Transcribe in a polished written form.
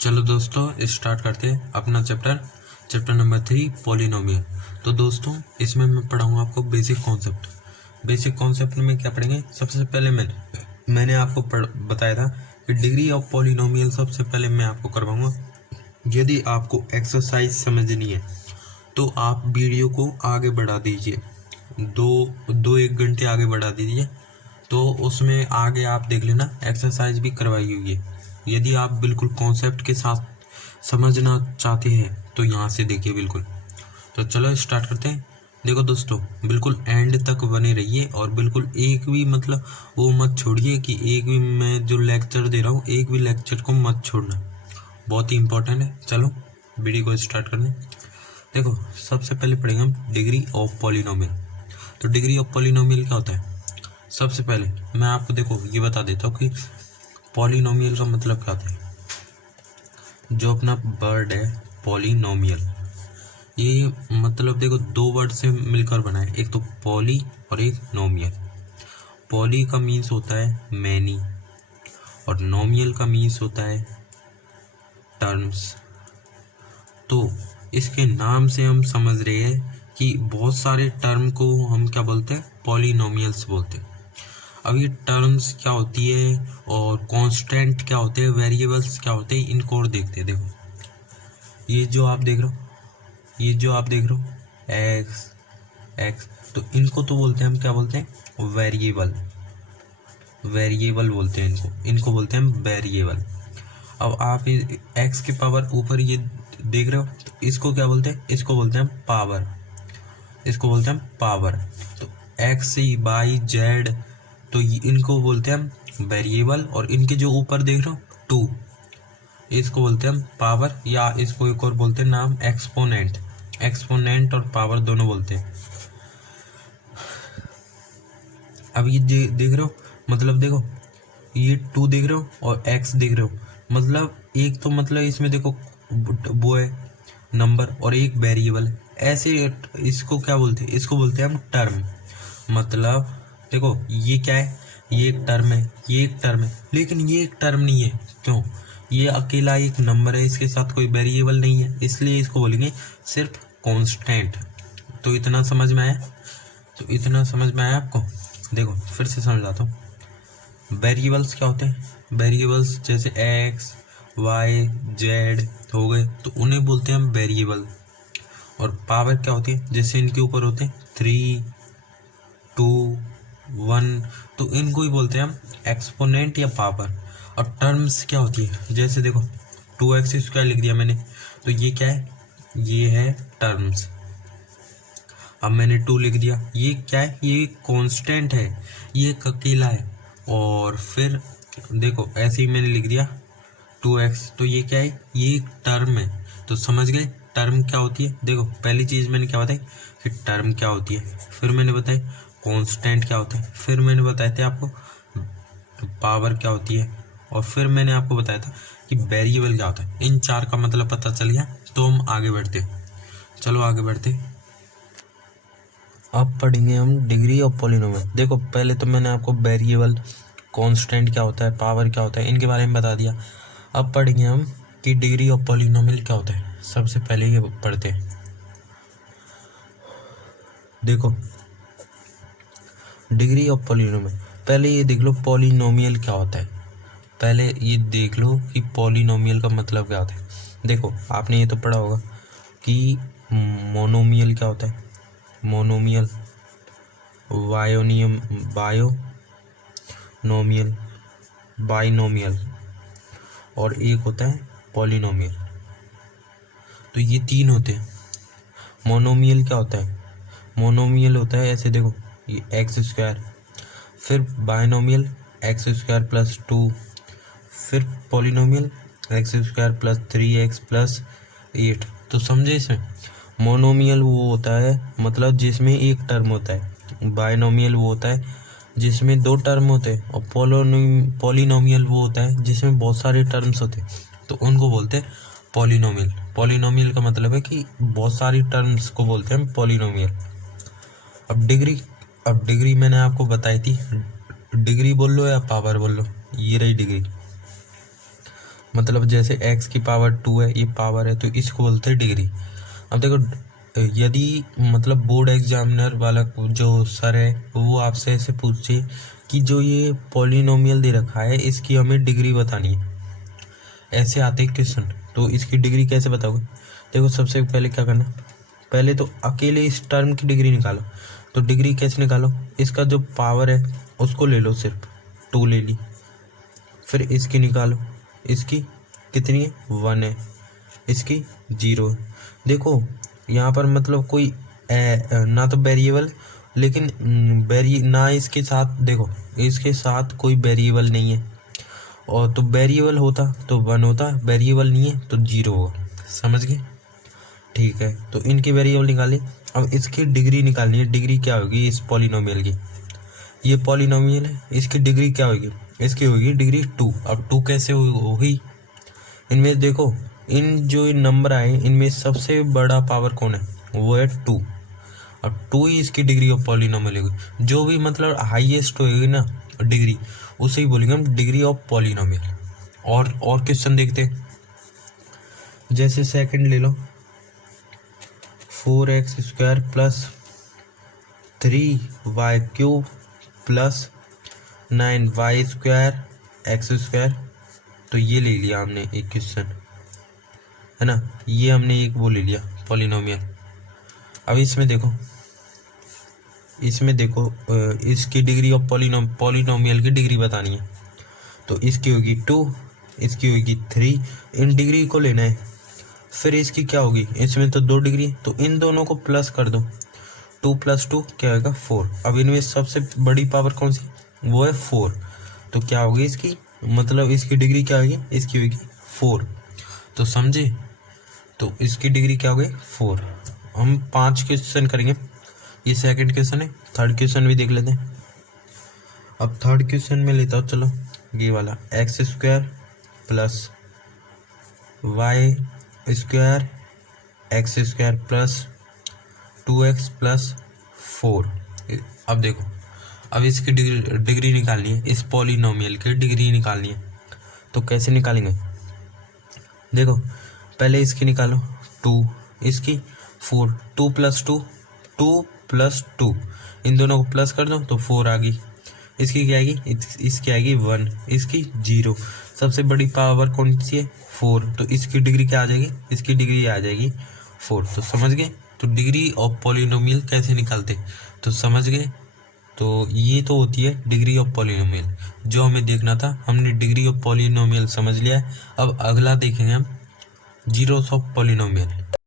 चलो दोस्तों स्टार्ट करते हैं अपना चैप्टर नंबर 3 पॉलिनोमियल। तो दोस्तों इसमें मैं पढ़ाऊँगा आपको बेसिक कॉन्सेप्ट में क्या पढ़ेंगे। सबसे पहले मैंने आपको बताया था कि डिग्री ऑफ पॉलिनोमियल सबसे पहले मैं आपको करवाऊँगा। यदि आपको एक्सरसाइज समझनी है तो आप वीडियो को आगे बढ़ा दीजिए, दो एक घंटे आगे बढ़ा दीजिए, तो उसमें आगे आप देख लेना एक्सरसाइज भी करवाई हुई है। यदि आप बिल्कुल कॉन्सेप्ट के साथ समझना चाहते हैं तो यहाँ से देखिए बिल्कुल। तो चलो स्टार्ट करते हैं। देखो दोस्तों, बिल्कुल एंड तक बने रहिए और बिल्कुल एक भी वो मत छोड़िए कि एक भी मैं जो लेक्चर दे रहा हूँ एक भी लेक्चर को मत छोड़ना, बहुत ही इंपॉर्टेंट है। चलो वीडियो को स्टार्ट करते हैं। देखो सबसे पहले पढ़ेंगे हम डिग्री ऑफ पॉलिनोमियल। तो डिग्री ऑफ पॉलिनोमियल क्या होता है? सबसे पहले मैं आपको देखो ये बता देता हूँ कि पॉलिनोमियल का मतलब क्या होता है। जो अपना वर्ड है पॉलिनोमियल, ये मतलब देखो दो वर्ड से मिलकर बना है, एक तो पॉली और एक नोमियल। पॉली का मीन्स होता है मैनी और नोमियल का मीन्स होता है टर्म्स। तो इसके नाम से हम समझ रहे हैं कि बहुत सारे टर्म को हम क्या बोलते हैं, पॉलिनोमियल्स बोलते हैं। अब ये टर्म्स क्या होती है और कांस्टेंट क्या होते हैं, वेरिएबल्स क्या होते हैं, इनको और देखते हैं। देखो ये जो आप देख रहे हो एक्स, तो इनको तो बोलते हैं हम क्या बोलते हैं, वेरिएबल बोलते हैं इनको बोलते हैं हम वेरिएबल। अब आप एक्स की पावर ऊपर ये देख रहे हो, तो इसको क्या बोलते हैं, इसको बोलते हैं पावर। तो एक्स वाई जेड, तो इनको बोलते हैं हम वेरिएबल, और इनके जो ऊपर देख रहे हो 2, इसको बोलते हैं हम पावर, या इसको एक और बोलते हैं नाम एक्सपोनेंट और पावर दोनों बोलते हैं। अब ये देख रहे हो, मतलब देखो ये 2 देख रहे हो और x देख रहे हो, मतलब एक तो मतलब इसमें देखो वो है नंबर और एक वेरिएबल है। ऐसे इसको क्या बोलते हैं, इसको बोलते हैं हम टर्म। मतलब देखो ये क्या है, ये एक टर्म है, लेकिन ये एक टर्म नहीं है। क्यों? ये अकेला एक नंबर है, इसके साथ कोई वेरिएबल नहीं है, इसलिए इसको बोलेंगे सिर्फ कांस्टेंट। तो इतना समझ में आया आपको? देखो फिर से समझाता हूँ। वेरिएबल्स क्या होते हैं? वेरिएबल्स जैसे एक्स वाई जेड हो गए, तो उन्हें बोलते हैं हम वेरिएबल। और पावर क्या होती है? जैसे इनके ऊपर होते हैं 3, 2, 1, तो इनको ही बोलते हैं हम एक्सपोनेंट या पावर। और टर्म्स क्या होती है? जैसे देखो 2x² लिख दिया मैंने, तो ये क्या है, ये है टर्म्स। अब मैंने 2 लिख दिया, ये क्या है, ये कांस्टेंट है, ये एक अकेला है। और फिर देखो ऐसे ही मैंने लिख दिया 2x, तो ये क्या है, ये एक टर्म है। तो समझ गए टर्म क्या होती है? देखो पहली चीज़ मैंने क्या बताई कि टर्म क्या होती है, फिर मैंने बताया कांस्टेंट क्या होता है, फिर मैंने बताया था आपको पावर क्या होती है, और फिर मैंने आपको बताया था कि वेरिएबल क्या होता है। इन 4 का मतलब पता चल गया, तो हम आगे बढ़ते। चलो आगे बढ़ते। अब पढ़ेंगे हम डिग्री ऑफ पॉलिनोमियल। देखो पहले तो मैंने आपको वेरिएबल, कांस्टेंट क्या होता है, पावर क्या होता है, इनके बारे में बता दिया। अब पढ़ेंगे हम कि डिग्री ऑफ पॉलिनोमियल क्या होता है। सबसे पहले ये पढ़ते हैं। देखो डिग्री ऑफ पॉलिनोमियल, पहले ये देख लो पॉलिनोमियल क्या होता है। पहले ये देख लो कि पॉलिनोमियल का मतलब क्या होता है। देखो आपने ये तो पढ़ा होगा कि मोनोमियल क्या होता है, मोनोमियल, बायोनोमियल, बाइनोमियल, और एक होता है पॉलिनोमियल। तो ये 3 होते हैं। मोनोमियल क्या होता है? मोनोमियल होता है ऐसे, देखो ये x², फिर बाइनोमियल x² + 2, फिर पॉलिनोमियल x² + 3x + 8। तो समझे इसमें? मोनोमियल वो होता है मतलब जिसमें एक टर्म होता है, बाइनोमियल वो होता है जिसमें 2 टर्म होते हैं, और पॉलिनोमियल वो होता है जिसमें बहुत सारे टर्म्स होते हैं, तो उनको बोलते हैं पॉलिनोमियल। पॉलिनोमियल का मतलब है कि बहुत सारी टर्म्स को बोलते हैं पॉलिनोमियल। अब डिग्री मैंने आपको बताई थी, डिग्री बोल लो या पावर बोल लो, ये रही डिग्री। मतलब जैसे x की पावर 2 है, ये पावर है, तो इसको बोलते हैं डिग्री। अब देखो यदि मतलब बोर्ड एग्जामिनर वाला जो सर है वो आपसे ऐसे पूछे कि जो ये पॉलिनोमियल दे रखा है इसकी हमें डिग्री बतानी है, ऐसे आते हैं क्वेश्चन, तो इसकी डिग्री कैसे बताओगे? देखो सबसे पहले क्या करना, पहले तो अकेले इस टर्म की डिग्री निकालो। तो डिग्री कैसे निकालो, इसका जो पावर है उसको ले लो, सिर्फ 2 ले ली, फिर इसकी निकालो, इसकी कितनी है 1 है, इसकी 0 है। देखो यहाँ पर मतलब कोई ना तो वेरिएबल, लेकिन ना इसके साथ, देखो इसके साथ कोई वेरिएबल नहीं है, और तो वेरिएबल होता तो 1 होता, वेरिएबल नहीं है तो 0 होगा, समझ गए? ठीक है, तो इनकी वेरिएबल निकाली। अब इसकी डिग्री निकालनी है, डिग्री क्या होगी इस पॉलिनोमियल की, ये पॉलिनोमियल है, इसकी डिग्री क्या होगी, इसकी होगी डिग्री 2। अब 2 कैसे होगी, इनमें देखो इन जो नंबर आए इनमें सबसे बड़ा पावर कौन है, वो है 2। अब 2 ही इसकी डिग्री ऑफ पॉलिनोमियल होगी, जो भी मतलब हाईएस्ट होगी ना डिग्री, उसे ही बोलेंगे हम डिग्री ऑफ पॉलिनोमियल। और क्वेश्चन देखते हैं, जैसे सेकंड ले लो, 4x² plus 3y³ plus 9y² x², तो ये ले लिया हमने एक क्वेश्चन, है ना, ये हमने एक वो ले लिया पॉलिनोमियल। अब इसमें देखो इसकी डिग्री ऑफ पॉलिनोमियल की डिग्री बतानी है, तो इसकी होगी 2, इसकी होगी 3, इन डिग्री को लेना है। फिर इसकी क्या होगी, इसमें तो 2 डिग्री, तो इन दोनों को प्लस कर दो, 2 + 2 क्या होगा 4। अब इनमें सबसे बड़ी पावर कौन सी, वो है 4, तो क्या होगी इसकी, मतलब इसकी डिग्री क्या होगी, इसकी होगी 4, तो समझे, तो इसकी डिग्री क्या होगी 4। हम 5 क्वेश्चन करेंगे, ये सेकंड क्वेश्चन है, थर्ड क्वेश्चन भी देख लेते हैं। अब थर्ड क्वेश्चन में लेता हूँ, चलो ये वाला x² plus y² x² plus 2x plus 4। अब देखो, अब इसकी डिग्री निकालनी है, इस पॉलिनोमियल की डिग्री निकालनी है, तो कैसे निकालेंगे, देखो पहले इसकी निकालो 2, इसकी 4, 2 + 2 2 + 2, इन दोनों को प्लस कर दो तो 4 आ गई, इसकी क्या आएगी, इसकी आएगी 1, इसकी 0। सबसे बड़ी पावर कौन सी है 4, तो इसकी डिग्री क्या आ जाएगी, इसकी डिग्री आ जाएगी 4। तो समझ गए, तो डिग्री ऑफ पॉलिनोमियल कैसे निकालते, तो समझ गए, तो ये तो होती है डिग्री ऑफ पॉलिनोमियल, जो हमें देखना था हमने डिग्री ऑफ पॉलिनोमियल समझ लिया है। अब अगला देखेंगे हम जीरोस ऑफ पॉलिनोमियल।